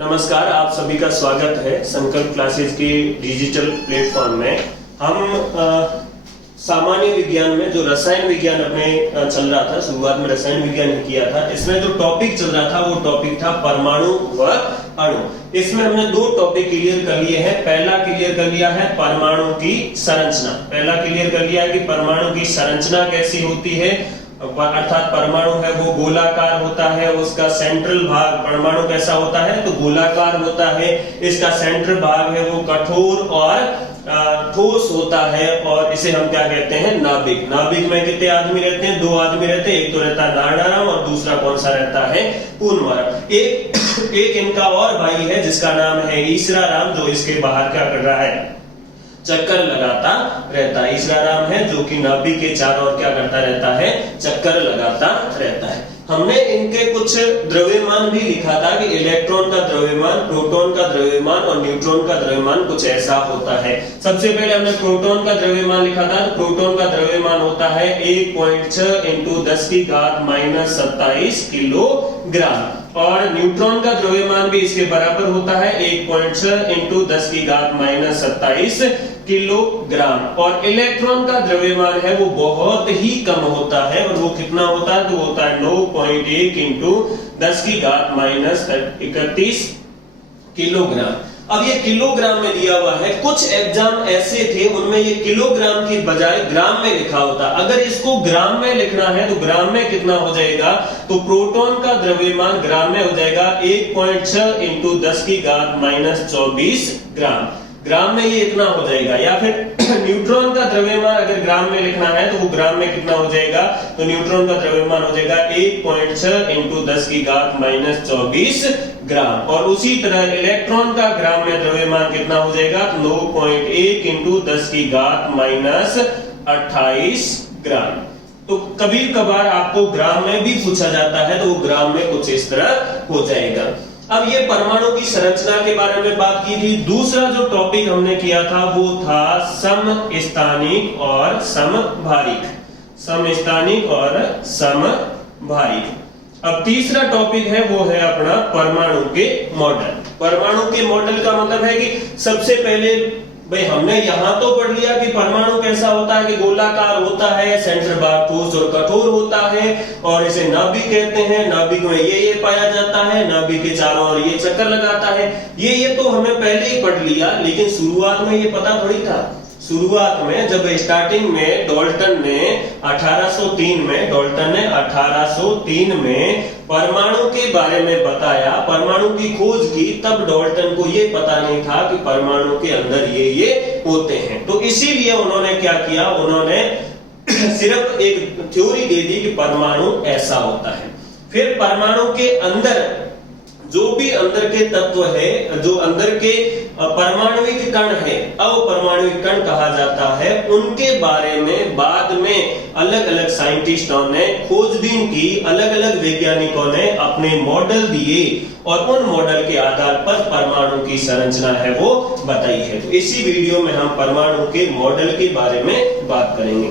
नमस्कार, आप सभी का स्वागत है संकल्प क्लासेस के डिजिटल प्लेटफॉर्म में। हम सामान्य विज्ञान में जो रसायन विज्ञान अपने चल रहा था, शुरुआत में रसायन विज्ञान किया था, इसमें जो टॉपिक चल रहा था वो टॉपिक था परमाणु व अणु। इसमें हमने दो टॉपिक क्लियर कर लिए हैं। पहला क्लियर कर लिया है परमाणु की संरचना। पहला क्लियर कर लिया है कि परमाणु की संरचना कैसी होती है, अर्थात परमाणु है वो गोलाकार होता है, उसका सेंट्रल भाग परमाणु कैसा होता है तो गोलाकार होता है, इसका सेंट्रल भाग है वो कठोर और ठोस होता है और इसे हम क्या कहते हैं नाभिक। नाभिक में कितने आदमी रहते हैं? दो आदमी रहते हैं, एक तो रहता है नाड़ाराम और दूसरा कौन सा रहता है पूर्णमाराम। एक इनका और भाई है जिसका नाम है ईसराराम, जो इसके बाहर क्या कर रहा है चक्कर लगाता रहता है। ईसराराम है जो कि नाभिक के चारों ओर क्या करता रहता है चक्कर लगाता रहता है। हमने इनके कुछ द्रव्यमान भी लिखा था कि इलेक्ट्रॉन का द्रव्यमान, प्रोटॉन का द्रव्यमान और न्यूट्रॉन का द्रव्यमान कुछ ऐसा होता है। सबसे पहले हमने प्रोटॉन का द्रव्यमान लिखा था। तो प्रोटॉन का द्रव्यमान होता है 1.6 × 10⁻27 किलोग्राम और न्यूट्रॉन का द्रव्यमान भी इसके बराबर होता है 1.6 × 10⁻27 किलोग्राम। और इलेक्ट्रॉन का द्रव्यमान है वो बहुत ही कम होता है और वो कितना होता है तो होता है 9.1 × 10⁻31 किलोग्राम। अब ये किलोग्राम में दिया हुआ है। कुछ एग्जाम ऐसे थे उनमें ये किलोग्राम की बजाय ग्राम में लिखा होता। अगर इसको ग्राम में लिखना है तो ग्राम में कितना हो जाएगा तो प्रोटॉन का द्रव्यमान ग्राम में हो जाएगा 1.6 × 10⁻24 ग्राम। ग्राम में ये इतना हो जाएगा। या फिर न्यूट्रॉन का द्रव्यमान अगर ग्राम में लिखना है तो वो ग्राम में कितना हो जाएगा तो न्यूट्रॉन का द्रव्यमान हो जाएगा 1.6 × 10⁻24 ग्राम। और उसी तरह इलेक्ट्रॉन का ग्राम में द्रव्यमान कितना हो जाएगा 9.1 × 10⁻28 ग्राम। तो कभी कभार आपको ग्राम में भी पूछा जाता है तो वो ग्राम में कुछ इस तरह हो जाएगा। अब ये परमाणु की संरचना के बारे में बात की थी। दूसरा जो टॉपिक हमने किया था वो था समस्थानिक और समभारिक। समस्थानिक और समभारिक। अब तीसरा टॉपिक है वो है अपना परमाणु के मॉडल। परमाणु के मॉडल का मतलब है कि सबसे पहले भाई हमने यहां तो पढ़ लिया कि परमाणु कैसा होता है कि गोलाकार होता है, सेंट्रल भाग ठोस और कठोर होता है और इसे नाभिक कहते हैं। नाभिक में ये पाया जाता है, नाभिक के चारों ओर ये चक्कर लगाता है। ये तो हमें पहले ही पढ़ लिया, लेकिन शुरुआत में ये पता थोड़ी था। शुरुआत में जब स्टार्टिंग में डाल्टन ने 1803 में परमाणु के बारे में बताया, परमाणु की खोज की, तब डाल्टन को ये पता नहीं था कि परमाणु के अंदर ये होते हैं। तो इसीलिए उन्होंने क्या किया, उन्होंने सिर्फ एक थ्योरी दे दी कि परमाणु ऐसा होता है। फिर परमाणु के अंदर जो भी अंदर के तत्व है, जो अंदर के परमाणुविक कण है, अपरमाणुविक कण कहा जाता है, उनके बारे में बाद में अलग अलग साइंटिस्टों ने खोजबीन की, अलग अलग वैज्ञानिकों ने अपने मॉडल दिए और उन मॉडल के आधार पर परमाणु की संरचना है वो बताई है। तो इसी वीडियो में हम परमाणु के मॉडल के बारे में बात करेंगे।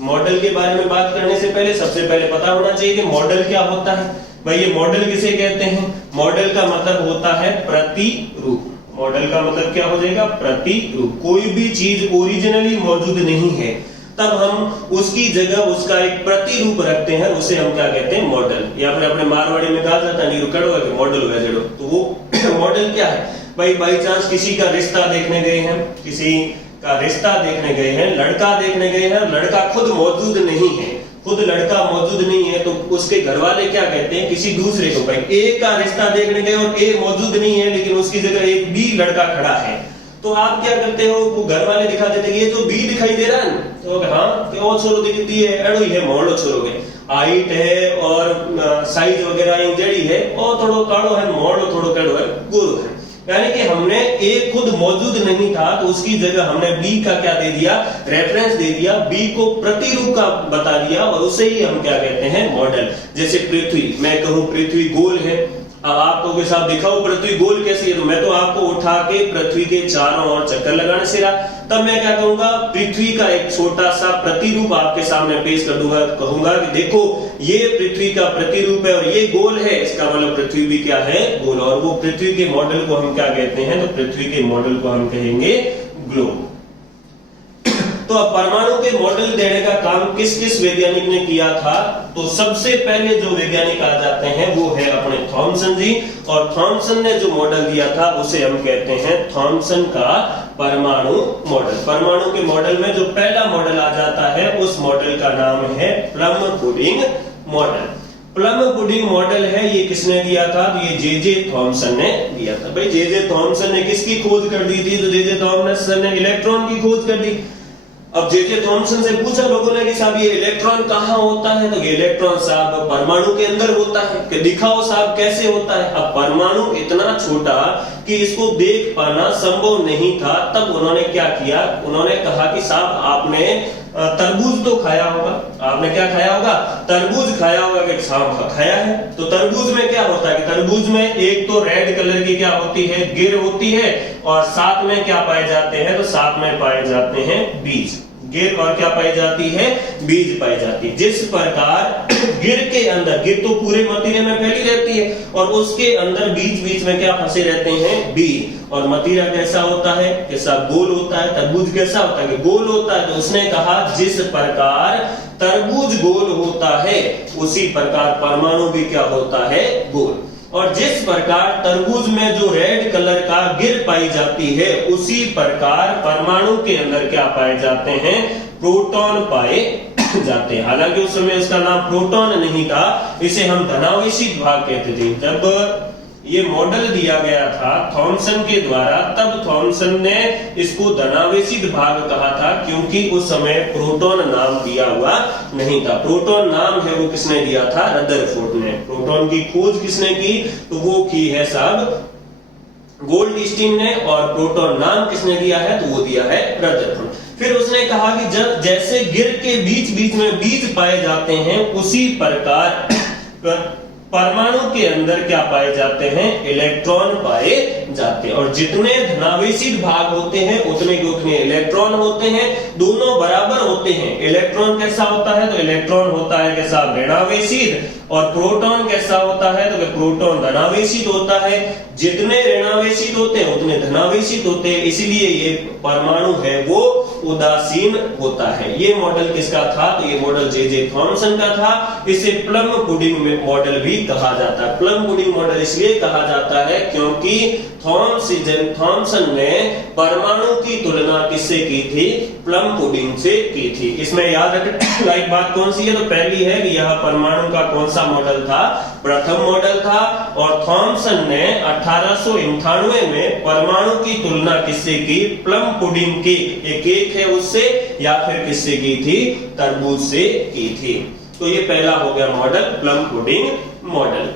मॉडल के बारे में बात करने से पहले सबसे पहले पता होना चाहिए कि मॉडल क्या होता है। भाई ये मॉडल किसे कहते हैं? मॉडल का मतलब होता है प्रतिरूप। मॉडल का मतलब क्या हो जाएगा? प्रतिरूप। कोई भी चीज ओरिजिनली मौजूद नहीं है, तब हम उसकी जगह उसका एक प्रतिरूप रखते हैं, उसे हम क्या कहते हैं? मॉडल। या फिर अपने मारवाड़ी में कहा जाता है निरुकड़ो है कि मॉडल हुआ जड़ो। तो वो मॉडल क्या है? भाई बाई चांस किसी का रिश्ता देखने गए हैं, किसी का रिश्ता देखने गए हैं, लड़का देखने गए हैं, लड़का खुद मौजूद नहीं है, खुद लड़का मौजूद नहीं है, तो उसके घर वाले क्या कहते हैं? किसी दूसरे को, भाई ए का रिश्ता देखने गए और ए मौजूद नहीं है लेकिन उसकी जगह एक बी लड़का खड़ा है, तो आप क्या करते हो? वो घर वाले दिखा देते ये जो बी दिखाई दे रहा है ना, तो हाँ वो छोरो दिखती है, एड़ो ही है, मोड़ो छोरो है, हाइट है और साइज वगैरह जड़ी है, और थोड़ो काड़ो है, मोड़ो थोड़ो कड़ो है, गुरु है। यानी कि हमने ए खुद मौजूद नहीं था तो उसकी जगह हमने बी का क्या दे दिया? रेफरेंस दे दिया, बी को प्रतिरूप का बता दिया और उसे ही हम क्या कहते हैं? मॉडल। जैसे पृथ्वी, मैं कहूं पृथ्वी गोल है अब आप कहोगे साहब दिखाओ पृथ्वी गोल कैसी है, तो मैं तो आपको उठा के पृथ्वी के चारों ओर चक्कर लगाने से रहा, तब मैं क्या कहूंगा, पृथ्वी का एक छोटा सा प्रतिरूप आपके सामने पेश कर दूंगा, कहूंगा कि देखो ये पृथ्वी का प्रतिरूप है और ये गोल है, इसका मतलब पृथ्वी भी क्या है, गोल। और वो पृथ्वी के मॉडल को हम क्या कहते हैं, तो पृथ्वी के मॉडल को हम कहेंगे ग्लोब। तो अब परमाणु के मॉडल देने का काम किस किस वैज्ञानिक ने किया था, तो सबसे पहले जो वैज्ञानिक आ जाते हैं वो है अपने थॉमसन जी, और थॉमसन ने जो मॉडल दिया था उसे हम कहते हैं थॉमसन का परमाणु मॉडल। परमाणु के मॉडल में जो पहला मॉडल आ जाता है उस मॉडल का नाम है plum pudding model. Plum pudding model है, ये किसने दिया था, तो ये जे थॉमसन ने दिया था। भाई जे थॉमसन ने किसकी खोज कर दी थी, तो जे थॉमसन ने इलेक्ट्रॉन की खोज कर दी। अब जे थॉमसन से पूछा लोगों ने कि साहब ये इलेक्ट्रॉन कहाँ होता है, तो ये इलेक्ट्रॉन साहब परमाणु के अंदर होता है, कि दिखाओ साहब कैसे होता है। अब परमाणु इतना छोटा कि इसको देख पाना संभव नहीं था, तब उन्होंने क्या किया, उन्होंने कहा कि साहब आपने तरबूज तो खाया होगा, आपने क्या खाया होगा, तरबूज खाया होगा, कि साहब खाया है। तो तरबूज में क्या होता है कि तरबूज में एक तो रेड कलर की क्या होती है, गिर होती है, और साथ में क्या पाए जाते हैं, तो साथ में पाए जाते हैं बीज। गिर और क्या पाई जाती है, बीज पाई जाती है। जिस प्रकार गिर के अंदर, गिर तो पूरे मतीरे में फैली रहती है और उसके अंदर बीच बीच में क्या फंसे रहते हैं, बीज। और मतीरा कैसा होता है, कैसा गोल होता है, तरबूज कैसा होता है, गोल होता है। तो उसने कहा जिस प्रकार तरबूज गोल होता है उसी प्रकार परमाणु भी क्या होता है, गोल। और जिस प्रकार तरबूज में जो रेड कलर का गिर पाई जाती है उसी प्रकार परमाणु के अंदर क्या पाए जाते हैं, प्रोटॉन पाए जाते हैं। हालांकि उस समय उसका नाम प्रोटॉन नहीं था, इसे हम धनावेशी भाग कहते थे। जब ये मॉडल दिया गया था थॉमसन के द्वारा, तब थॉमसन ने इसको धनावेशी भाग कहा था, क्योंकि उस समय प्रोटॉन नाम दिया हुआ नहीं था। प्रोटॉन नाम है वो किसने दिया था, रदरफोर्ड ने। प्रोटॉन की खोज किसने की, तो वो की है साहब गोल्डस्टीन ने, और प्रोटॉन नाम किसने दिया है, तो वो दिया है रदरफोर्ड। फिर उसने कहा कि जब जैसे गिर के बीच बीच में बीज पाए जाते हैं उसी प्रकार परमाणु के अंदर क्या पाए जाते हैं, इलेक्ट्रॉन पाए जाते हैं। और जितने धनावेशी भाग होते हैं उतने के उतने इलेक्ट्रॉन होते हैं, दोनों बराबर होते हैं। इलेक्ट्रॉन कैसा होता है, तो इलेक्ट्रॉन होता है कैसा, ऋणावेशी, और प्रोटॉन कैसा होता है, तो प्रोटॉन धनावेशी होता है। जितने ऋणावेशी होते हैं उतने धनावेशी होते हैं, इसलिए ये परमाणु है वो उदासीन होता है। ये मॉडल किसका था, तो ये मॉडल जे थॉमसन का था। इसे प्लम पुडिंग मॉडल भी कहा जाता है। प्लम पुडिंग मॉडल इसलिए कहा जाता है क्योंकि थॉमसन ने परमाणु की तुलना किससे की थी, प्लम पुडिंग से की थी। इसमें याद रखने लायक बात कौन सी है, तो पहली है कि यह परमाणु का कौन सा मॉडल था, प्रथम मॉडल था। और थॉमसन ने 1898 में परमाणु की तुलना किससे की, प्लम पुडिंग की एक केक है उससे, या फिर किससे की थी, तरबूज से की थी। तो ये पहला हो गया मॉडल, प्लम पुडिंग मॉडल।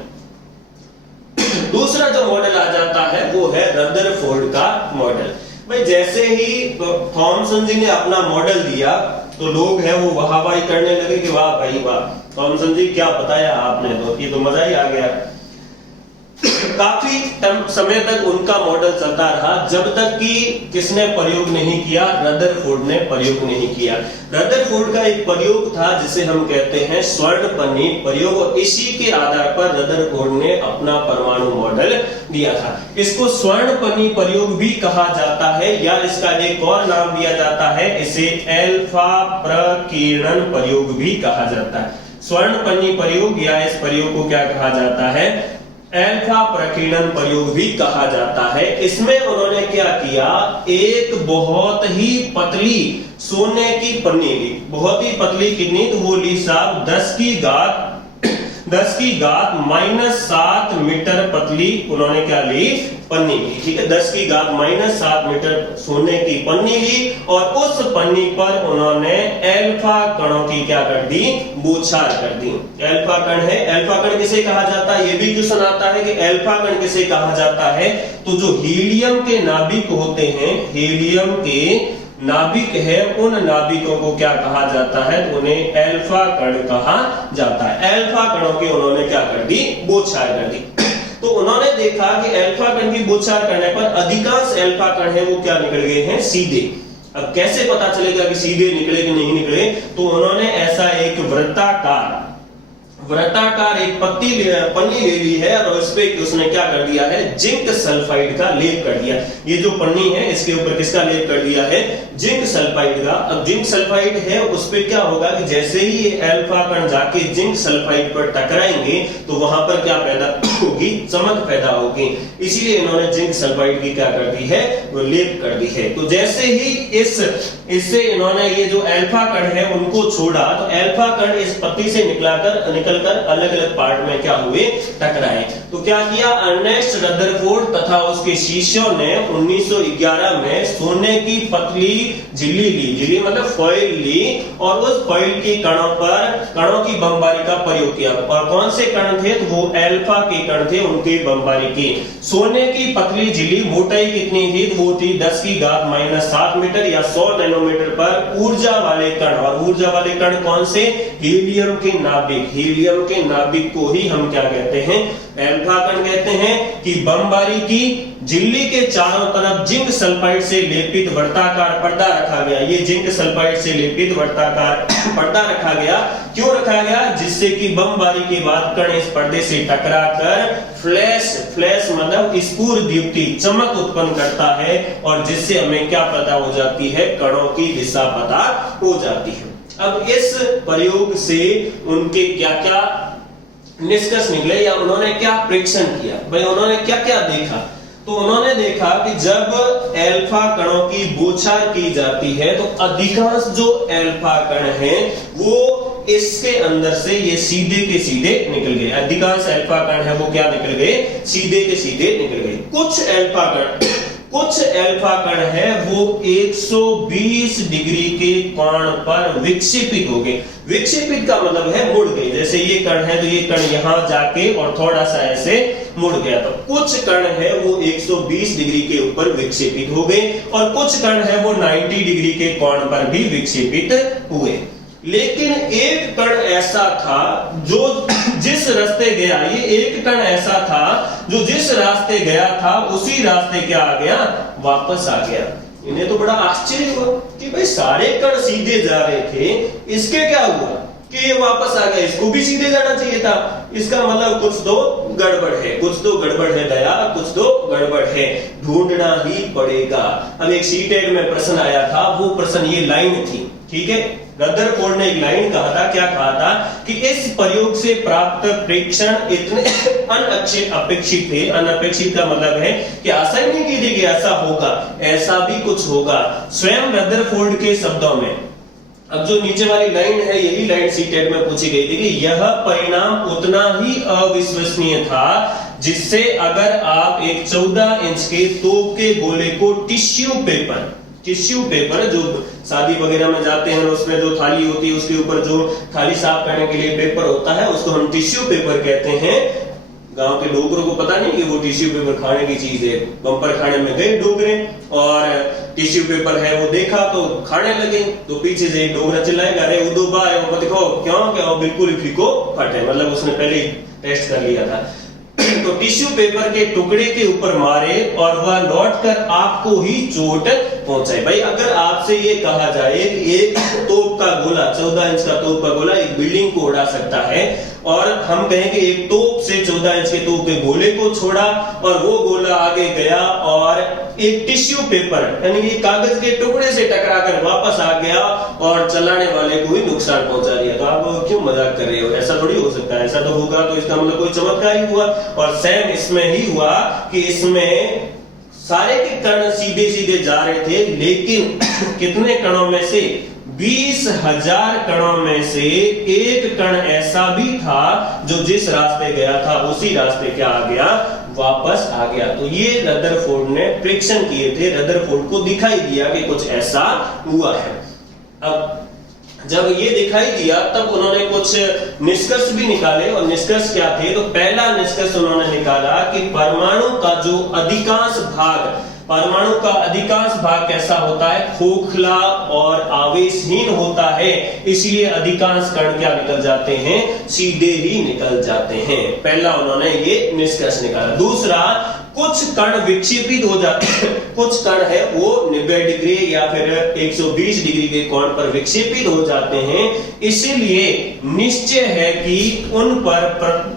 दूसरा जो मॉडल आ जाता है वो है रदरफोर्ड का मॉडल। भाई जैसे ही थॉमसन जी ने अपना मॉडल दिया तो लोग हैं वो वाहवाही करने लगे कि वाह भाई वाह, थॉमसन जी क्या बताया आपने, तो ये तो मजा ही आ गया। काफी समय तक उनका मॉडल चलता रहा, जब तक कि किसने प्रयोग नहीं किया, रदरफोर्ड ने प्रयोग नहीं किया। रदरफोर्ड का एक प्रयोग था जिसे हम कहते हैं स्वर्णपन्नी प्रयोग, और इसी के आधार पर रदरफोर्ड ने अपना परमाणु मॉडल दिया था। इसको स्वर्णपन्नी प्रयोग भी कहा जाता है, या इसका एक और नाम दिया जाता है, इसे अल्फा प्रकीर्णन प्रयोग भी कहा जाता है। स्वर्णपन्नी प्रयोग या इस प्रयोग को क्या कहा जाता है, अल्फा प्रकीर्णन प्रयोग भी कहा जाता है। इसमें उन्होंने क्या किया, एक बहुत ही पतली सोने की पन्नी ली, बहुत ही पतली कितनी, तो वो ली साहब 10 की घात -7 मीटर पतली उन्होंने क्या ली, पन्नी ली। ठीक है, 10 की घात -7 मीटर सोने की पन्नी ली, और उस पन्नी पर उन्होंने अल्फा कणों की क्या कर दी, बौछार कर दी। अल्फा कण है, अल्फा कण किसे कहा जाता है, ये भी क्वेश्चन आता है कि अल्फा कण किसे कहा जाता है। तो जो हीलियम के नाभिक होते हैं, हीलियम के नाभिक है, उन नाभिकों को क्या कहा जाता है, तो उन्हें अल्फा कण कहा जाता है। अल्फा कणों की उन्होंने क्या कर दी, बौछार कर दी। तो उन्होंने देखा कि अल्फा कण की बौछार करने पर अधिकांश अल्फा कण है वो क्या निकल गए हैं, सीधे। अब कैसे पता चलेगा कि सीधे निकले कि नहीं निकले, तो उन्होंने ऐसा एक वृत्ताकार एक पन्नी ले ली है और उस पे उसने क्या कर दिया है, जिंक सल्फाइड का लेप कर दिया। ये जो पन्नी है इसके ऊपर किसका लेप कर दिया है, जिंक सल्फाइड का। अब जिंक सल्फाइड है उस पे क्या होगा कि जैसे ही ये अल्फा कण जाके जिंक सल्फाइड पर टकराएंगे तो वहां पर क्या पैदा होगी, चमक पैदा होगी। इसीलिए इन्होंने जिंक सल्फाइड की क्या कर दी है, वो लेप कर दी है। तो जैसे ही इससे इन्होंने ये जो अल्फा कण है उनको छोड़ा तो अल्फा कण इस पत्ती से निकलकर अलग अलग पार्ट में क्या हुए, टकराए। तो क्या किया, अर्नेस्ट रदरफोर्ड तथा उसके शिष्यों ने 1911 में सोने की पतली झिल्ली मतलब फॉइल ली और उस फॉइल की कणों की बमबारी का प्रयोग किया। और कौन से कण थे, तो वो अल्फा के कण थे, उनकी बमबारी की। सोने की पतली झिल्ली मोटाई कितनी थी, तो वो थी 10⁻⁷ मीटर या 100 नैनोमीटर पर ऊर्जा वाले कण। और ऊर्जा वाले कण कौन से, हीलियम के नाभिक। हीलियम के नाभिक को ही हम क्या कहते हैं, अल्फा कण कहते हैं। कि बमबारी की झिल्ली के चारों तरफ जिंक सल्फाइड से लेपित वर्ताकार पर्दा रखा गया। ये जिंक सल्फाइड से लेपित वर्ताकार पर्दा रखा गया, क्यों रखा गया, जिससे कि बमबारी के बाद कण इस पर्दे से टकराकर फ्लैश मतलब स्फुरदीप्ति चमक उत्पन्न करता है और जिससे हमें क्या पता हो जाती है, कणों की दिशा पता हो जाती है। अब इस प्रयोग से उनके क्या क्या निष्कर्ष निकले या उन्होंने क्या परीक्षण किया, भाई उन्होंने क्या क्या देखा। तो उन्होंने देखा कि जब अल्फा कणों की बौछार की जाती है तो अधिकांश जो अल्फा कण हैं वो इसके अंदर से ये सीधे के सीधे निकल गए। अधिकांश अल्फा कण है वो क्या निकल गए, सीधे के सीधे निकल गए। कुछ अल्फा कण है वो 120 डिग्री के कोण पर विक्षेपित हो गए। विक्षेपित का मतलब है मुड़ गए। जैसे ये कण है तो ये कण यहां जाके और थोड़ा सा ऐसे मुड़ गया। तो कुछ कण है वो 120 डिग्री के ऊपर विक्षेपित हो गए और कुछ कण है वो 90 डिग्री के कोण पर भी विक्षेपित हुए। लेकिन एक कण ऐसा था जो जिस रास्ते गया, ये एक कण ऐसा था जो जिस रास्ते गया था उसी रास्ते क्या आ गया, वापस आ गया। इन्हें तो बड़ा आश्चर्य हुआ कि भाई सारे कण सीधे जा रहे थे, इसके क्या हुआ कि ये वापस आ गया, इसको भी सीधे जाना चाहिए था। इसका मतलब कुछ तो गड़बड़ है दया, कुछ तो गड़बड़ है, ढूंढना ही पड़ेगा। अब एक सीटेट में प्रश्न आया था, वो प्रश्न ये लाइन थी, ठीक है। रदरफोर्ड ने एक लाइन कहा था, क्या कहा था कि इस प्रयोग से प्राप्त प्रेक्षण इतने अनअपेक्षित थे। अनअपेक्षित का मतलब है कि आशा ही नहीं की थी कि ऐसा होगा, ऐसा भी कुछ होगा। स्वयं रदरफोर्ड के शब्दों में, अब जो नीचे वाली लाइन है यही लाइन सीटेट में पूछी गई थी कि यह परिणाम उतना ही अविश्वसनीय था जिससे अगर आप एक 14 इंच के तोप के गोले को टिश्यू पेपर जो शादी वगैरह में जाते हैं उसमें जो थाली होती है उसके ऊपर जो थाली साफ करने के लिए पेपर होता है उसको हम टिश्यू पेपर कहते हैं। गांव के डोगरों को पता नहीं कि वो टिश्यू पेपर खाने की चीज है। बम्पर खाने में गए डोगरे और टिश्यू पेपर है वो देखा तो खाने लगे, तो पीछे से एक डोगरा चिल्लाएगा, अरे उदो बा है, देखो क्यों क्या हो, बिल्कुल ही फीको फटे, मतलब उसने पहले ही टेस्ट कर लिया था। तो टिश्यू पेपर के टुकड़े के ऊपर मारे और वह लौटकर आपको ही चोट पहुंचाए। भाई अगर आपसे ये कहा जाए कि एक तोप का गोला, 14 इंच का तोप का गोला एक बिल्डिंग को उड़ा सकता है और हम कहें कि एक तोप से 14 इंच के तोप के गोले को छोड़ा और वो गोला आगे गया और एक टिश्यू पेपर यानी कि कागज के टुकड़े से टकराकर वापस आ गया और चलाने वाले को ही नुकसान पहुंचा दिया, तो आप क्यों मजाक कर रहे हो, ऐसा थोड़ी हो सकता है। ऐसा तो होगा तो इसका मतलब कोई चमत्कार ही हुआ। और सेम इसमें ही हुआ कि इसमें सारे के कण सीधे सीधे जा रहे थे, लेकिन कितने कणों में से 20,000 कणों में से एक कण ऐसा भी था जो जिस रास्ते गया था उसी रास्ते क्या आ गया, वापस आ गया। तो ये रदरफोर्ड ने परीक्षण किए थे, रदरफोर्ड को दिखाई दिया कि कुछ ऐसा हुआ है। अब जब ये दिखाई दिया तब उन्होंने कुछ निष्कर्ष भी निकाले और निष्कर्ष क्या थे, तो पहला निष्कर्ष उन्होंने निकाला कि परमाणु का जो अधिकांश भाग परमाणु का अधिकांश भाग कैसा होता है, खोखला और आवेशहीन होता है, इसलिए अधिकांश कण क्या निकल जाते हैं, सीधे ही निकल जाते हैं। पहला उन्होंने ये निष्कर्ष निकाला। दूसरा, कुछ कण विक्षेपित हो जाते हैं, कुछ कण है वो 90 डिग्री या फिर 120 डिग्री के कोण पर विक्षेपित हो जाते हैं, इसीलिए निश्चय है कि उन पर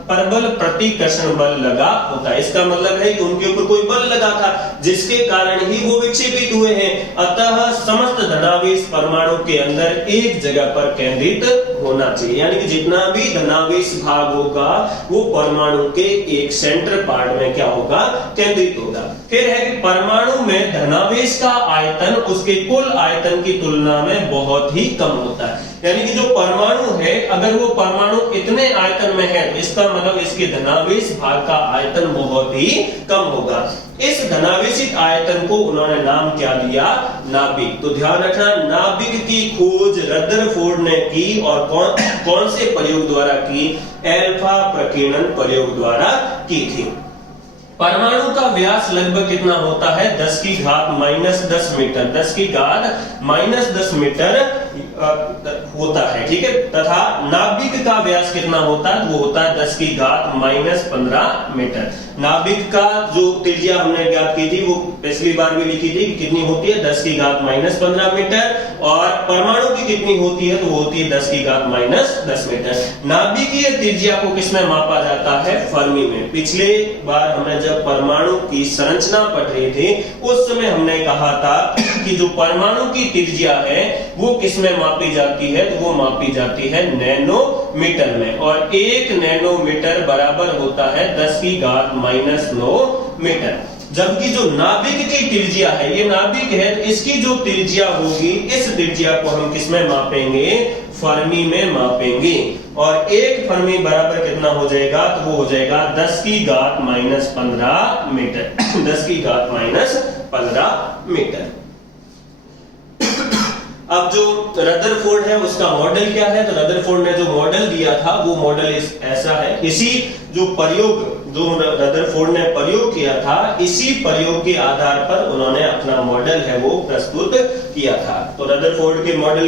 प्रबल प्रतिकर्षण बल लगा होता है। इसका मतलब है कि उनके ऊपर कोई बल लगा था जिसके कारण ही वो विक्षेपित हुए हैं। अतः समस्त धनावेश परमाणु के अंदर एक जगह पर केंद्रित होना चाहिए, यानी कि जितना भी धनावेश भाग होगा वो परमाणु के एक सेंटर पार्ट में क्या होगा, केंद्रित होगा। फिर है कि परमाणु में धनावेश का आयतन उसके कुल आयतन की तुलना में बहुत ही कम होता है, यानी कि जो परमाणु है अगर वो परमाणु इतने आयतन में है तो इसका मतलब इसके धनावेश भाग का आयतन बहुत ही कम होगा। इस धनावेशित आयतन को उन्होंने नाम क्या दिया, नाभिक। तो ध्यान रखना, नाभिक की खोज रदरफोर्ड ने की और कौन से प्रयोग द्वारा की, अल्फा प्रकीर्णन प्रयोग द्वारा की थी। परमाणु का व्यास लगभग कितना होता है, 10 की घात -10 मीटर, 10 की घात -10 मीटर होता है, ठीक है। तथा नाभिक का व्यास कितना होता है, वो होता है 10 की घात -15 मीटर। नाभिक का जो त्रिज्या हमने ज्ञात की थी वो पिछली बार भी लिखी थी कि कितनी होती है, 10 की घात -15 मीटर, और परमाणु की कितनी होती है, तो वो होती है 10 की घात -10 मीटर। नाभिकीय त्रिज्या को किसमें मापा जाता है, फर्मी में। पिछले बार हमने जब परमाणु की संरचना पढ़ रहे थे उस समय हमने कहा था कि जो परमाणु की त्रिज्या है वो किसमें मापी जाती है, तो वो मापी जाती है नैनोमीटर में, और 1 नैनोमीटर बराबर होता है 10 की घात -9 मीटर। जबकि जो नाभिक की त्रिज्या है, ये नाभिक है, इसकी जो त्रिज्या होगी इस त्रिज्या को हम किसमें मापेंगे, फर्मी में मापेंगे, और 1 फर्मी बराबर कितना हो जाएगा, तो वो हो जाएगा 10 की घात -15 मीटर, 10 की घात -15 मीटर। अब जो रदरफोर्ड है उसका मॉडल क्या है, तो रदरफोर्ड ने जो मॉडल दिया था वो मॉडल ऐसा है। इसी जो रदरफोर्ड ने प्रयोग किया था, इसी प्रयोग के आधार पर उन्होंने अपना मॉडल है वो प्रस्तुत किया था। तो रदरफोर्ड के मॉडल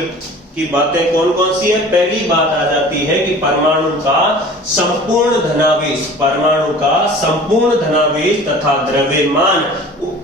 की बातें कौन कौन सी है, पहली बात आ जाती है कि परमाणु का संपूर्ण धनावेश, परमाणु का संपूर्ण धनावेश तथा द्रव्यमान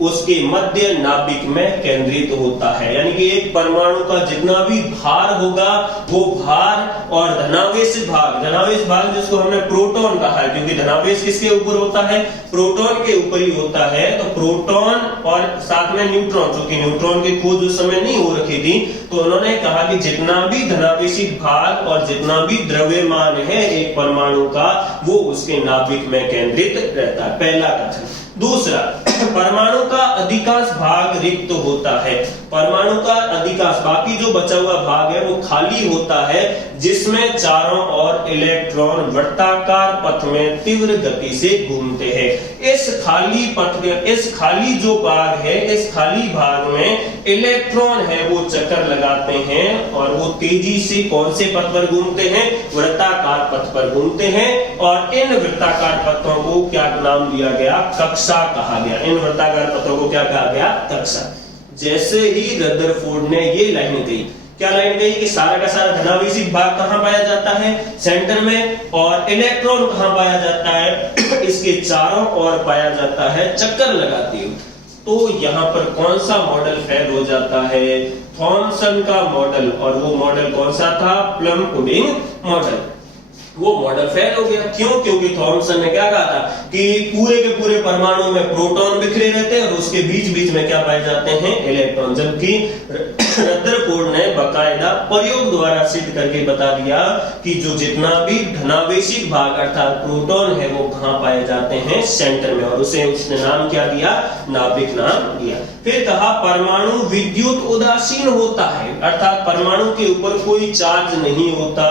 उसके मध्य नाभिक में केंद्रित होता है, यानी कि एक परमाणु का जितना भी भार होगा वो भार और धनावेश भाग जिसको हमने प्रोटॉन कहा है, क्योंकि धनावेश किसके ऊपर होता है, प्रोटॉन के ऊपर ही होता है। तो प्रोटॉन और साथ में न्यूट्रॉन, क्योंकि न्यूट्रॉन की खोज उस समय नहीं हो रखी थी, तो उन्होंने कहा कि जितना भी धनावेशित भाग और जितना भी द्रव्यमान है एक परमाणु का वो उसके नाभिक में केंद्रित रहता है, पहला कथन। दूसरा, परमाणु का अधिकांश भाग रिक्त होता है, परमाणु का अधिकांश, बाकी जो बचा हुआ भाग है वो खाली होता है, जिसमें चारों ओर इलेक्ट्रॉन वृत्ताकार पथ में तीव्र गति से घूमते हैं। इस खाली पथ में, इस खाली जो भाग है, इस खाली भाग में इलेक्ट्रॉन है वो चक्कर लगाते हैं और वो तेजी से कौन से पथ पर घूमते हैं, वृत्ताकार पथ पर घूमते हैं, और इन वृत्ताकार पथों को क्या नाम दिया गया, कक्षा कहा गया। इन वृत्ताकार पथों को क्या कहा गया, कक्षा। जैसे ही रदरफोर्ड ने ये लाइन कही, क्या लाइन कही कि सारा का सारा धनावेशित भाग कहां पाया जाता है, सेंटर में, और इलेक्ट्रॉन कहां पाया जाता है, इसके चारों ओर पाया जाता है चक्कर लगाती हुई। तो यहां पर कौन सा मॉडल फेल हो जाता है, थॉमसन का मॉडल, और वो मॉडल कौन सा था, प्लम पुडिंग मॉडल। वो मॉडल फेल हो गया, क्यों, क्योंकि थॉमसन ने क्या कहा था कि पूरे के पूरे परमाणु में प्रोटॉन बिखरे रहते हैं और उसके बीच बीच में क्या पाए जाते हैं, इलेक्ट्रॉन। जबकि रदरफोर्ड ने बकायदा प्रयोग द्वारा सिद्ध करके बता दिया कि जो जितना भी धनावेशित भाग अर्थात प्रोटॉन है वो कहां पाए जाते हैं, सेंटर में, और उसे उसने नाम क्या दिया, नाभिक नाम दिया। फिर कहा परमाणु विद्युत उदासीन होता है, अर्थात परमाणु के ऊपर कोई चार्ज नहीं होता,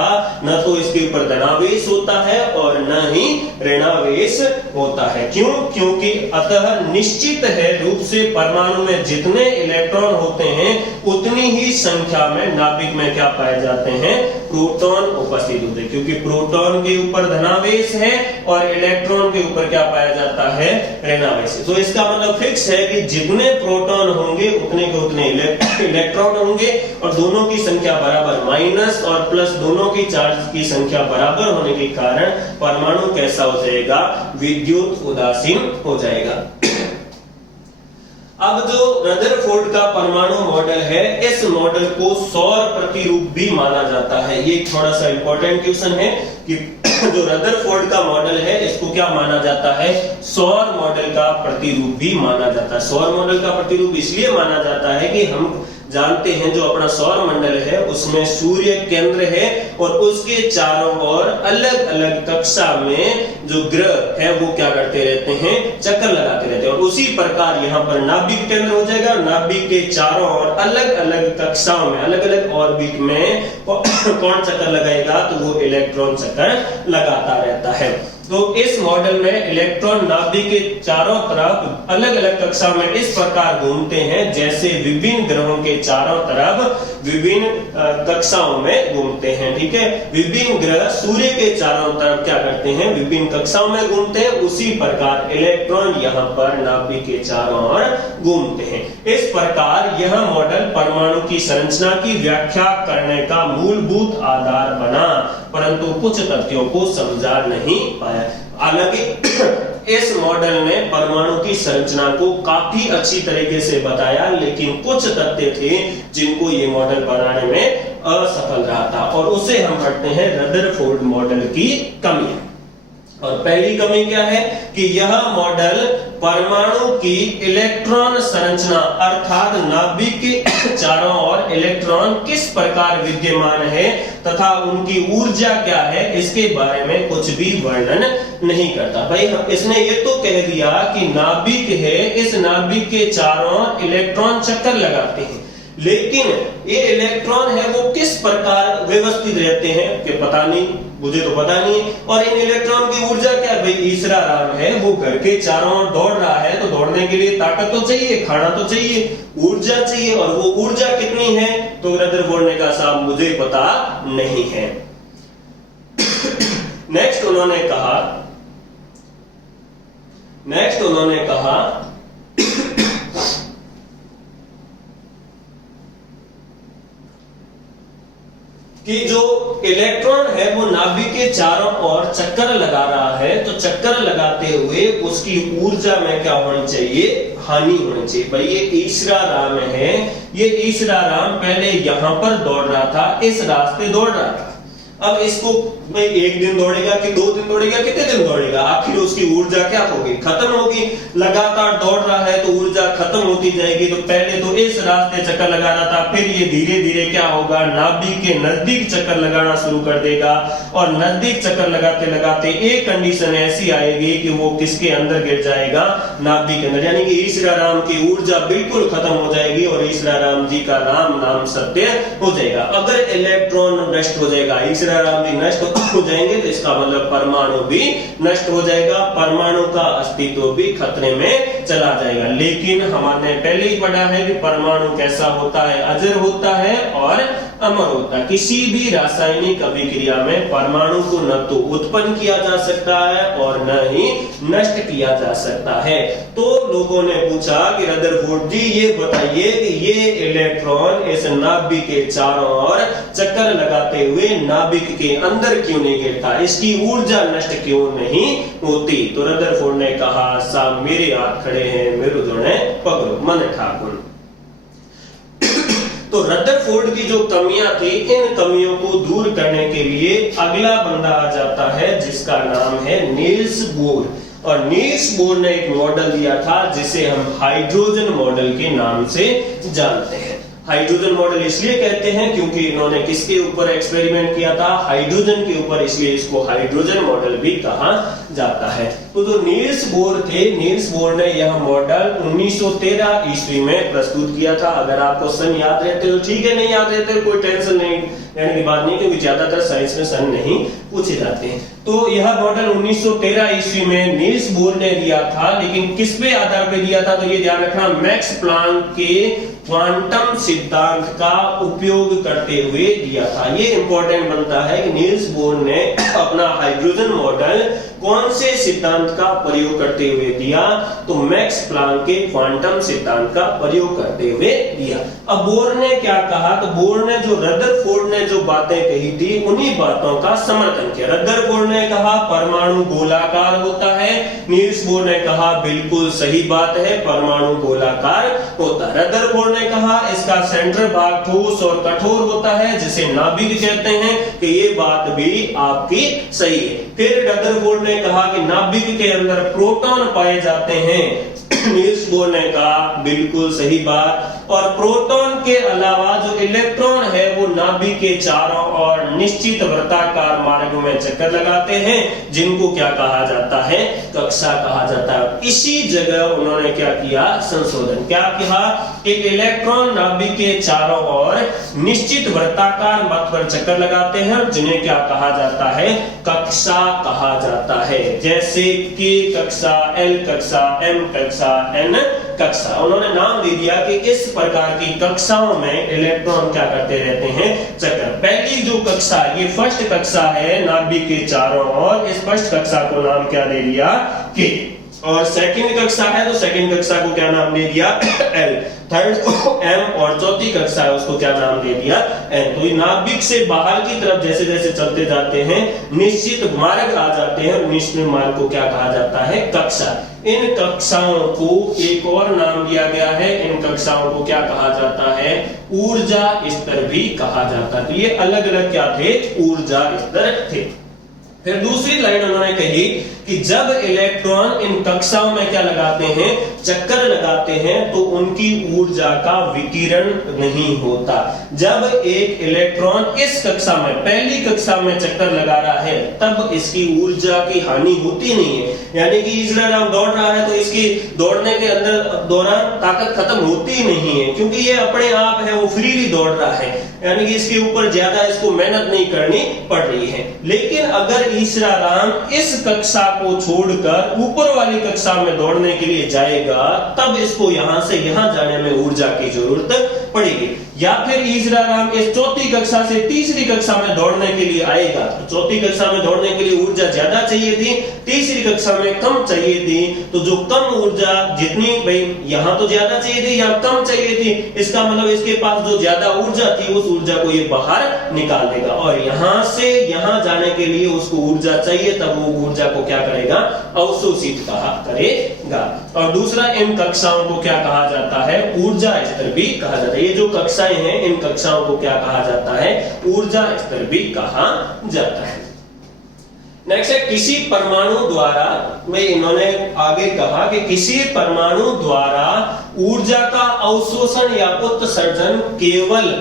न तो इसके ऊपर धनावेश होता है और न ही ऋणावेश होता है। क्यों? क्योंकि अतः निश्चित है रूप से परमाणु में जितने इलेक्ट्रॉन होते हैं उतनी ही संख्या में नाभिक में क्या पाए जाते हैं, प्रोटॉन उपस्थित होते हैं, क्योंकि प्रोटॉन के ऊपर धनावेश है और इलेक्ट्रॉन के ऊपर क्या पाया जाता है, ऋणावेश। तो इसका मतलब फिक्स है कि जितने प्रोटॉन होंगे उतने के उतने इलेक्ट्रॉन होंगे, और दोनों की संख्या बराबर माइनस और प्लस दोनों की चार्ज की संख्या बराबर होने के कारण परमाणु कैसा हो जाएगा, विद्युत उदासीन हो जाएगा। अब जो रदरफोर्ड का परमाणु मॉडल है, इस मॉडल को सौर प्रतिरूप भी माना जाता है। ये थोड़ा सा इंपॉर्टेंट क्वेश्चन है कि जो रदरफोर्ड का मॉडल है इसको क्या माना जाता है, सौर मॉडल का प्रतिरूप भी माना जाता है। सौर मॉडल का प्रतिरूप इसलिए माना जाता है कि हम जानते हैं जो अपना सौर मंडल है उसमें सूर्य केंद्र है और उसके चारों ओर अलग अलग कक्षा में जो ग्रह है वो क्या करते रहते हैं, चक्कर लगाते रहते हैं। और उसी प्रकार यहाँ पर नाभिक केंद्र हो जाएगा, नाभिक के चारों ओर अलग अलग कक्षाओं में अलग अलग ऑर्बिट में कौन चक्कर लगाएगा, तो वो इलेक्ट्रॉन चक्कर लगाता रहता है। तो इस मॉडल में इलेक्ट्रॉन नाभिक के चारों तरफ अलग अलग कक्षा में इस प्रकार घूमते हैं जैसे विभिन्न ग्रहों के चारों तरफ विभिन्न कक्षाओं में घूमते हैं। ठीक है, विभिन्न ग्रह सूर्य के चारों तरफ क्या करते हैं, विभिन्न कक्षाओं में घूमते हैं, उसी प्रकार इलेक्ट्रॉन यहाँ पर नाभिक के चारों ओर घूमते हैं। इस प्रकार यह मॉडल परमाणु की संरचना की व्याख्या करने का मूलभूत आधार बना, परंतु कुछ तथ्यों को समझा नहीं पाया। हालांकि इस मॉडल ने परमाणु की संरचना को काफी अच्छी तरीके से बताया, लेकिन कुछ तथ्य थे जिनको ये मॉडल बनाने में असफल रहा था, और उसे हम पढ़ते हैं रदरफोर्ड मॉडल की कमियां। और पहली कमी क्या है कि यह मॉडल परमाणु की इलेक्ट्रॉन संरचना अर्थात नाभिक के चारों ओर इलेक्ट्रॉन किस प्रकार विद्यमान है तथा उनकी ऊर्जा क्या है इसके बारे में कुछ भी वर्णन नहीं करता। भाई इसने ये तो कह दिया कि नाभिक है, इस नाभिक के चारों ओर इलेक्ट्रॉन चक्कर लगाते हैं, लेकिन ये इलेक्ट्रॉन है वो किस प्रकार व्यवस्थित रहते हैं कि पता नहीं, मुझे तो पता नहीं। और इन इलेक्ट्रॉन की ऊर्जा क्या, भाई ईसरा राम है वो घर के चारों ओर दौड़ रहा है, तो दौड़ने के लिए ताकत तो चाहिए, खाना तो चाहिए, ऊर्जा चाहिए, और वो ऊर्जा कितनी है, तो रदरफोर्ड ने कहा साहब मुझे पता नहीं है। नेक्स्ट उन्होंने कहा कि जो इलेक्ट्रॉन है वो नाभिक के चारों ओर चक्कर लगा रहा है, तो चक्कर लगाते हुए उसकी ऊर्जा में क्या होनी चाहिए, हानि होनी चाहिए। भाई ये ईसरा राम है, ये ईसरा राम पहले यहां पर दौड़ रहा था, इस रास्ते दौड़ रहा था। अब इसको भाई एक दिन दौड़ेगा कि 2 दिन दौड़ेगा, कितने दिन दौड़ेगा, आखिर उसकी ऊर्जा क्या होगी, खत्म होगी। लगातार दौड़ रहा है तो ऊर्जा खत्म होती जाएगी। तो पहले तो इस रास्ते चक्कर लगा रहा था, फिर ये धीरे धीरे क्या होगा, नाभिक के नजदीक चक्कर लगाना शुरू कर देगा, और नजदीक चक्कर लगाते लगाते एक कंडीशन ऐसी आएगी कि वो किसके अंदर गिर जाएगा, नाभिक के अंदर, यानी कि ईसरा राम की ऊर्जा बिल्कुल खत्म हो जाएगी और ईसरा राम जी का राम नाम सत्य हो जाएगा। अगर इलेक्ट्रॉन नष्ट हो जाएगा, ईसरा राम जी नष्ट हो जाएंगे, तो इसका मतलब परमाणु भी नष्ट हो जाएगा, परमाणु का अस्तित्व भी खतरे में चला जाएगा। लेकिन हमने पहले ही पढ़ा है कि परमाणु कैसा होता है, अजर होता है और अमर होता है। किसी भी रासायनिक अभिक्रिया में परमाणु को न तो उत्पन्न किया जा सकता है और न ही नष्ट किया जा सकता है। तो लोगों ने पूछा कि रदरफोर्ड जी ये बताइए कि ये इलेक्ट्रॉन इस नाभिक के चारों ओर चक्कर लगाते हुए नाभिक के अंदर क्यों नहीं गिरता, इसकी ऊर्जा नष्ट क्यों नहीं होती। तो रदरफोर्ड ने कहा साहब मेरे हाथ खड़े हैं, मेरे जोड़े पकड़ो मन ठाकुर। तो रदरफोर्ड की जो कमियां थी, इन कमियों को दूर करने के लिए अगला बंदा आ जाता है जिसका नाम है नील्स बोर। और नील्स बोर ने एक मॉडल दिया था जिसे हम हाइड्रोजन मॉडल के नाम से जानते हैं। हाइड्रोजन मॉडल इसलिए कहते हैं क्योंकि इन्होंने किसके ऊपर एक्सपेरिमेंट किया था, हाइड्रोजन के ऊपर, इसलिए इसको हाइड्रोजन मॉडल भी कहा जाता है। तो जो नील्स बोर थे, नील्स बोर ने यह मॉडल 1913 ईस्वी में प्रस्तुत किया था। अगर आपको सन याद रहते तो ठीक है, नहीं याद रहते कोई टेंशन नहीं लेने की बात नहीं, क्योंकि ज्यादातर साइंस में सन नहीं पूछे जाते हैं। तो यह मॉडल 1913 ईस्वी में नील्स बोर ने दिया था, लेकिन किस पे आधार पे दिया था, तो ये ध्यान रखना, मैक्स प्लांक के क्वांटम सिद्धांत का उपयोग करते हुए दिया था। ये इंपॉर्टेंट बनता है कि नील्स बोर ने अपना हाइड्रोजन मॉडल कौन से सिद्धांत का प्रयोग करते हुए दिया, तो मैक्स प्लांक के क्वांटम सिद्धांत का प्रयोग करते हुए दिया। अब बोर ने क्या कहा, तो बोर ने जो रदरफोर्ड ने जो बातें कही थी उन्हीं बातों का समर्थन किया। रदरफोर्ड ने कहा परमाणु गोलाकार होता है, नील्स बोर ने कहा बिल्कुल सही बात है, परमाणु गोलाकार होता है। रदरफोर्ड ने कहा इसका सेंटर भाग ठोस और कठोर होता है जिसे नाभिक कहते हैं, कि ये बात भी आपकी सही है। फिर रदरफोर्ड ने कहा कि नाभिक के अंदर प्रोटॉन पाए जाते हैं, नील्स बोर ने कहा बिल्कुल सही बात। और प्रोटॉन के अलावा जो इलेक्ट्रॉन है वो नाभिक के चारों ओर निश्चित वृत्ताकार मार्ग में चक्कर लगाते हैं, जिनको क्या कहा जाता है, कक्षा कहा जाता है। इसी जगह उन्होंने क्या किया, संशोधन क्या किया, एक इलेक्ट्रॉन नाभिक के चारों ओर निश्चित वृत्ताकार पथ पर चक्कर लगाते हैं, जिन्हें क्या कहा जाता है, कक्षा कहा जाता है। जैसे K कक्षा, L कक्षा, M कक्षा, N कक्षा। उन्होंने नाम दे दिया कि इस प्रकार की कक्षाओं में इलेक्ट्रॉन क्या करते रहते हैं, चक्कर। पहली जो कक्षा, ये फर्स्ट कक्षा है नाभिक के चारों ओर, इस फर्स्ट कक्षा को नाम क्या दे दिया, K। और सेकंड कक्षा है तो सेकंड कक्षा को क्या नाम दे दिया, L। थर्ड को M और चौथी कक्षा है उसको क्या नाम दे दिया, N। तो नाभिक से बाहर की तरफ जैसे जैसे चलते जाते हैं निश्चित मार्ग आ जाते हैं, निश्चित मार्ग को क्या कहा जाता है, कक्षा। इन कक्षाओं को एक और नाम दिया गया है, इन कक्षाओं को क्या कहा जाता है, ऊर्जा स्तर भी कहा जाता है। तो ये अलग अलग क्या थे, ऊर्जा स्तर थे। फिर दूसरी लाइन उन्होंने कही कि जब इलेक्ट्रॉन इन कक्षाओं में क्या लगाते हैं, चक्कर लगाते हैं, तो उनकी ऊर्जा का विकिरण नहीं होता। जब एक इलेक्ट्रॉन इस कक्षा में, पहली कक्षा में चक्कर लगा रहा है, तब इसकी ऊर्जा की हानि होती नहीं है। यानी कि इजराराम दौड़ रहा है तो इसकी दौड़ने के अंदर दौरान ताकत खत्म होती नहीं है, क्योंकि ये अपने आप है, वो फ्रीली दौड़ रहा है, यानी कि इसके ऊपर ज्यादा इसको मेहनत नहीं करनी पड़ रही है। लेकिन अगर ईसराराम इस कक्षा को छोड़कर ऊपर वाली कक्षा में दौड़ने के लिए जाएगा, तब इसको यहां से यहां जाने में ऊर्जा की जरूरत पड़ेगी। या फिर ईसराराम इस चौथी कक्षा से तीसरी कक्षा में दौड़ने के लिए आएगा, तो चौथी कक्षा में दौड़ने के लिए ऊर्जा ज्यादा चाहिए थी, तीसरी कक्षा में कम चाहिए थी। तो जो कम ऊर्जा, जितनी भाई यहां तो ज्यादा चाहिए थी, यहां कम चाहिए थी, इसका मतलब इसके पास जो ज्यादा ऊर्जा थी उस ऊर्जा को ये बाहर निकाल देगा, और यहां से यहां जाने के लिए उसको ऊर्जा चाहिए, तब वो ऊर्जा को क्या करेगा, अवशोषित करेगा। और दूसरा, इन कक्षाओं को क्या कहा जाता है, ऊर्जा स्तर भी कहा जाता है। ये जो कक्षाएं हैं, इन कक्षाओं को क्या कहा जाता है, ऊर्जा स्तर भी कहा जाता है। नेक्स्ट है किसी परमाणु द्वारा, में इन्होंने आगे कहा कि किसी परमाणु द्वारा ऊर्जा का अवशोषण या उत्सर्जन केवल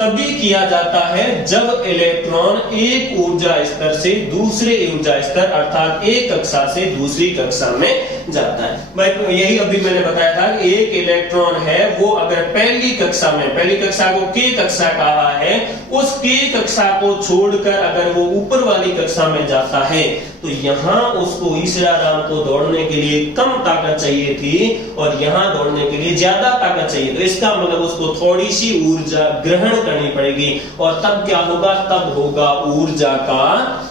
तभी किया जाता है जब इलेक्ट्रॉन एक ऊर्जा स्तर से दूसरे ऊर्जा स्तर अर्थात एक कक्षा से दूसरी कक्षा में जाता है। भाई यही अभी मैंने बताया था कि एक इलेक्ट्रॉन है, वो अगर पहली कक्षा में, पहली कक्षा को K कक्षा कहा है, उस K कक्षा को छोड़कर अगर वो ऊपर वाली कक्षा में जाता है, तो यहाँ उसको ईसराराम को दौड़ने के लिए कम ताकत चाहिए थी और यहाँ दौड़ने के लिए ज्यादा ताकत चाहिए। तो इसका मतलब उसको थोड़ी सी ऊर्जा ग्रहण करनी पड़ेगी, और तब क्या होगा, तब होगा ऊर्जा का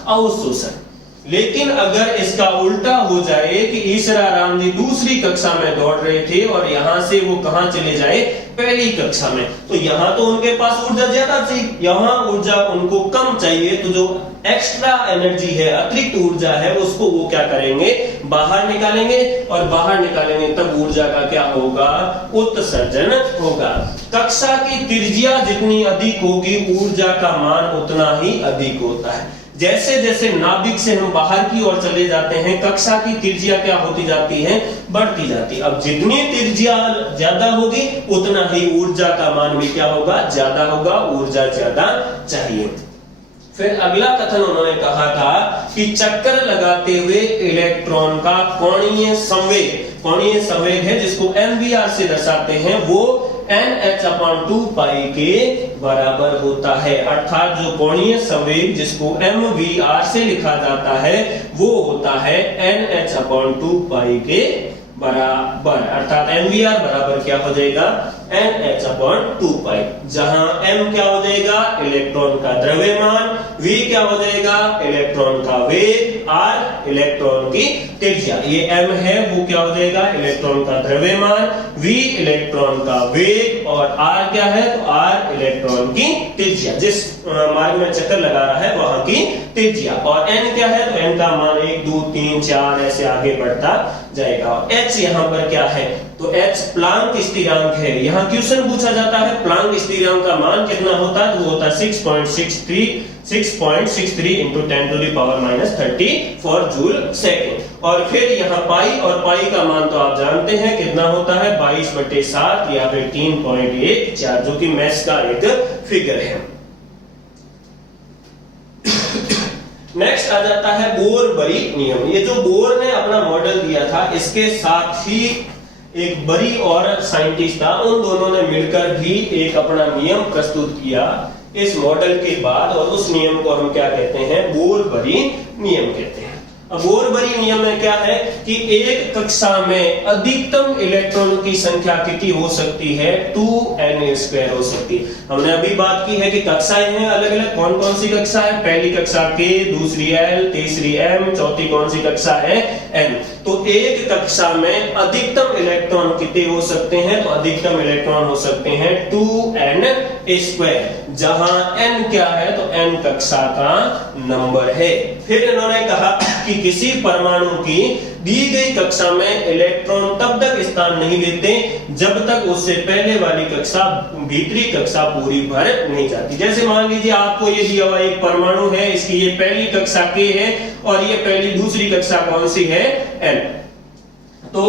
अवशोषण। लेकिन अगर इसका उल्टा हो जाए कि ईसराराम जी दूसरी कक्षा में दौड़ रहे थे और यहां से वो कहां चले जाए, पहली कक्षा में, तो यहां तो उनके पास ऊर्जा ज्यादा थी, यहां ऊर्जा उनको कम चाहिए, तो जो एक्स्ट्रा एनर्जी है, अतिरिक्त ऊर्जा है, उसको वो क्या करेंगे, बाहर निकालेंगे, और बाहर निकालेंगे तब ऊर्जा का क्या होगा, उत्सर्जन होगा। कक्षा की त्रिज्या जितनी अधिक होगी ऊर्जा का मान उतना ही अधिक होता है। जैसे जैसे नाभिक से हम बाहर की ओर चले जाते हैं, कक्षा की त्रिज्या क्या होती जाती है, बढ़ती जाती है। अब जितनी त्रिज्या ज्यादा होगी उतना ही ऊर्जा का मान भी क्या होगा, ज्यादा होगा, ऊर्जा ज्यादा चाहिए। फिर अगला कथन उन्होंने कहा था कि चक्कर लगाते हुए इलेक्ट्रॉन का कोणीय संवेग है जिसको mvr से दर्शाते हैं, वो nh/2π के बराबर होता है। अर्थात जो कोणीय संवेग जिसको mvr से लिखा जाता है वो होता है nh/2π के बराबर। अर्थात mvr बराबर क्या हो जाएगा, nh/2π, जहां m क्या हो जाएगा, इलेक्ट्रॉन का द्रव्यमान, v क्या हो जाएगा, इलेक्ट्रॉन का वेग, r इलेक्ट्रॉन की त्रिज्या। ये m है वो क्या हो जाएगा, इलेक्ट्रॉन का द्रव्यमान, v इलेक्ट्रॉन का वेग और r क्या है, तो r इलेक्ट्रॉन की त्रिज्या, जिस मार्ग में चक्कर लगा रहा है वहां की त्रिज्या। और n क्या है, तो n का मान 1 2 3 4 ऐसे आगे बढ़ता जाएगा। h यहाँ पर क्या है, तो h प्लांक स्थिरांक है। यहाँ क्वेश्चन पूछा जाता है प्लांक स्थिरांक का मान कितना होता है, तो वो होता है 6.63 into 10⁻³ जूल सेकेंड। और फिर यहाँ पाई, और पाई का मान तो आप जानते हैं कितना होता है, 22/7 या फिर 3.14, जो कि मैथ्स का एक फिगर है। नेक्स्ट आ जाता है बोर-बरी नियम। ये जो बोर ने अपना मॉडल दिया था, इसके साथ ही एक बरी और साइंटिस्ट था, उन दोनों ने मिलकर भी एक अपना नियम प्रस्तुत किया इस मॉडल के बाद, और उस नियम को हम क्या कहते हैं, बोर-बरी नियम कहते हैं। अब बोर-बरी नियम में क्या है कि एक कक्षा में अधिकतम इलेक्ट्रॉन की संख्या कितनी हो सकती है, 2n² हो सकती है। हमने अभी बात की है कि कक्षाएं हैं अलग अलग, कौन कौन सी कक्षा है, पहली कक्षा K, दूसरी L, तीसरी M, चौथी कौन सी कक्षा है, N। तो एक कक्षा में अधिकतम इलेक्ट्रॉन कितने हो सकते हैं, तो अधिकतम इलेक्ट्रॉन हो सकते हैं 2n², जहां n क्या है, तो n कक्षा का नंबर है। फिर इन्होंने कहा कि किसी परमाणु की दी गई कक्षा में इलेक्ट्रॉन तब तक स्थान नहीं लेते जब तक उससे पहले वाली कक्षा, भीतरी कक्षा पूरी भर नहीं जाती। जैसे मान लीजिए आपको ये दिया हुआ एक परमाणु है, इसकी ये पहली कक्षा K है और ये पहली दूसरी कक्षा कौन सी है, N। तो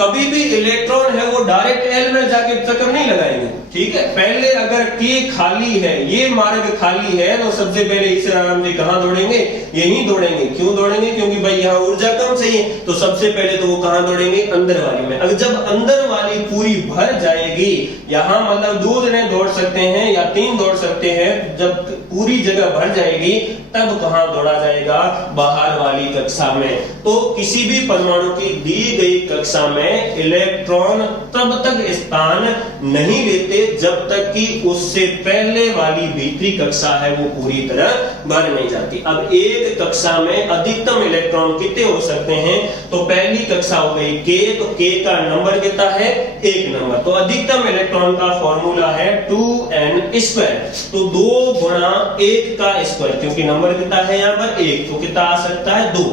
कभी भी इलेक्ट्रॉन है वो डायरेक्ट L में जाके चक्कर नहीं लगाएंगे, ठीक है। पहले अगर K खाली है, ये मार्ग खाली है, तो सबसे पहले इस आराम से कहां दौड़ेंगे, यहीं दौड़ेंगे। क्यों दौड़ेंगे, क्योंकि भाई यहाँ ऊर्जा कम चाहिए, तो सबसे पहले तो वो कहां दौड़ेंगे, अंदर वाली में। अगर जब अंदर वाली पूरी भर जाएगी, यहाँ मतलब 2 जने दौड़ सकते हैं या 3 दौड़ सकते हैं, जब पूरी जगह भर जाएगी तब कहां दौड़ा जाएगा, बाहर वाली कक्षा में। तो किसी भी परमाणु की दी गई कक्षा में इलेक्ट्रॉन तब तक स्थान नहीं लेते जब तक कि उससे पहले वाली भीतरी कक्षा है वो पूरी तरह भर नहीं जाती। अब एक कक्षा में अधिकतम इलेक्ट्रॉन कितने हो सकते हैं, तो पहली कक्षा हो गई K, तो K का नंबर कितना है, 1 नंबर। तो अधिकतम इलेक्ट्रॉन का फॉर्मूला है 2n², तो 2 गुणा 1 का स्क्वायर, क्योंकि नंबर कितना है यहाँ पर 1, तो कितना आ सकता है 2।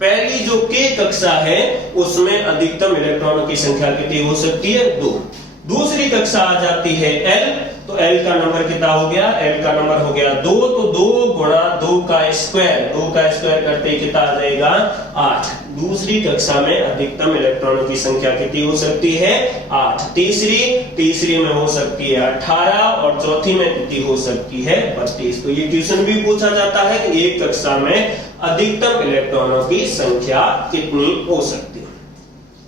पहली जो K कक्षा है उसमें अधिकतम इलेक्ट्रॉनों की संख्या कितनी हो सकती है, 2। दूसरी कक्षा आ जाती है L, तो L का नंबर कितना हो गया, L का नंबर हो गया 2, तो 2 गुणा 2 का स्क्वायर, 2 का स्क्वायर करते ही कितना आ जाएगा, 8। दूसरी कक्षा में अधिकतम इलेक्ट्रॉनों की संख्या कितनी हो सकती है, 8। तीसरी में हो सकती है 18 और चौथी में कितनी हो सकती है, 32। तो ये क्वेश्चन भी पूछा जाता है कि एक कक्षा में अधिकतम इलेक्ट्रॉनों की संख्या कितनी हो सकती है।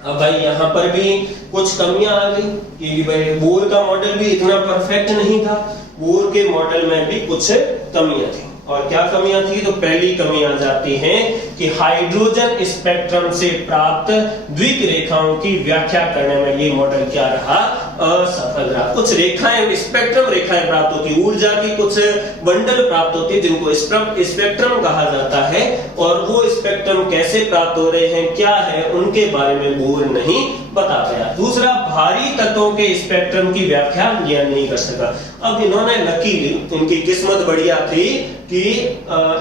अब भाई यहाँ पर भी कुछ कमियां आ गई कि भाई बोर का मॉडल भी इतना परफेक्ट नहीं था, बोर के मॉडल में भी कुछ कमियां थी। और क्या कमियां थी, तो पहली कमी आ जाती है कि हाइड्रोजन स्पेक्ट्रम से प्राप्त द्विक रेखाओं की व्याख्या करने में ये मॉडल क्या रहा, असफल रहा। कुछ रेखाएं, स्पेक्ट्रम रेखाएं प्राप्त होती, ऊर्जा की कुछ बंडल प्राप्त होती जिनको स्पेक्ट्रम कहा जाता है, और वो स्पेक्ट्रम कैसे प्राप्त हो रहे हैं, क्या है, उनके बारे में बोर नहीं बता पाया। दूसरा, भारी तत्वों के स्पेक्ट्रम की व्याख्या यह नहीं कर सका। अब इन्होंने लकीली, इनकी किस्मत बढ़िया थी कि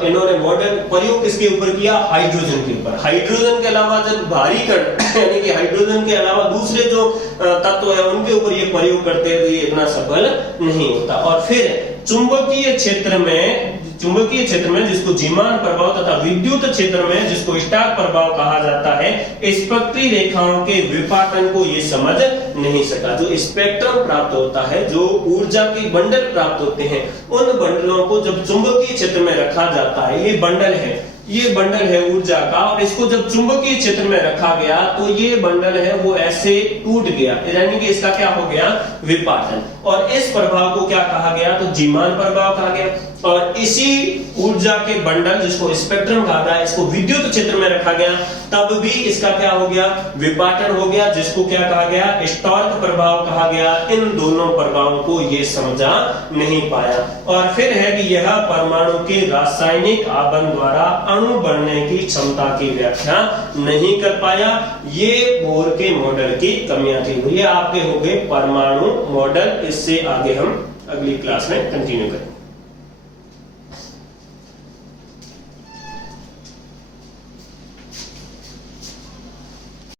इन्होंने मॉडल प्रयोग किसके ऊपर किया, हाइड्रोजन के ऊपर। हाइड्रोजन के अलावा जब भारी कण यानी कि हाइड्रोजन के अलावा दूसरे जो तत्व है उनके ऊपर ये प्रयोग करते हैं तो ये इतना सफल नहीं होता। और फिर चुंबकीय क्षेत्र में चुंबकीय क्षेत्र में जिसको जीमान प्रभाव तथा विद्युत क्षेत्र में जिसको स्टाक प्रभाव कहा जाता है, स्पेक्ट्री रेखाओं के विपाटन को ये समझ नहीं सका। जो स्पेक्ट्रम प्राप्त होता है, जो ऊर्जा के बंडल प्राप्त होते हैं, उन बंडलों को जब चुंबकीय क्षेत्र में रखा जाता है, ये बंडल है, ये बंडल है ऊर्जा का, और इसको जब चुंबकीय क्षेत्र में रखा गया तो ये बंडल है वो ऐसे टूट गया, यानी कि इसका क्या हो गया, विपाटन। और इस प्रभाव को क्या कहा गया, तो जीमान प्रभाव कहा गया। और इसी ऊर्जा के बंडल जिसको स्पेक्ट्रम कहा गया, इसको विद्युत क्षेत्र में रखा गया, तब भी इसका क्या हो गया, विपाटन हो गया, जिसको क्या कहा गया, स्टॉर्क प्रभाव कहा गया। इन दोनों प्रभावों को ये समझा नहीं पाया। और फिर है कि यह परमाणु के रासायनिक आबंध द्वारा अणु बनने की क्षमता की व्याख्या नहीं कर पाया। ये बोर के मॉडल की कमियां थी। ये आपके हो गए परमाणु मॉडल। इससे आगे हम अगली क्लास में कंटिन्यू करेंगे।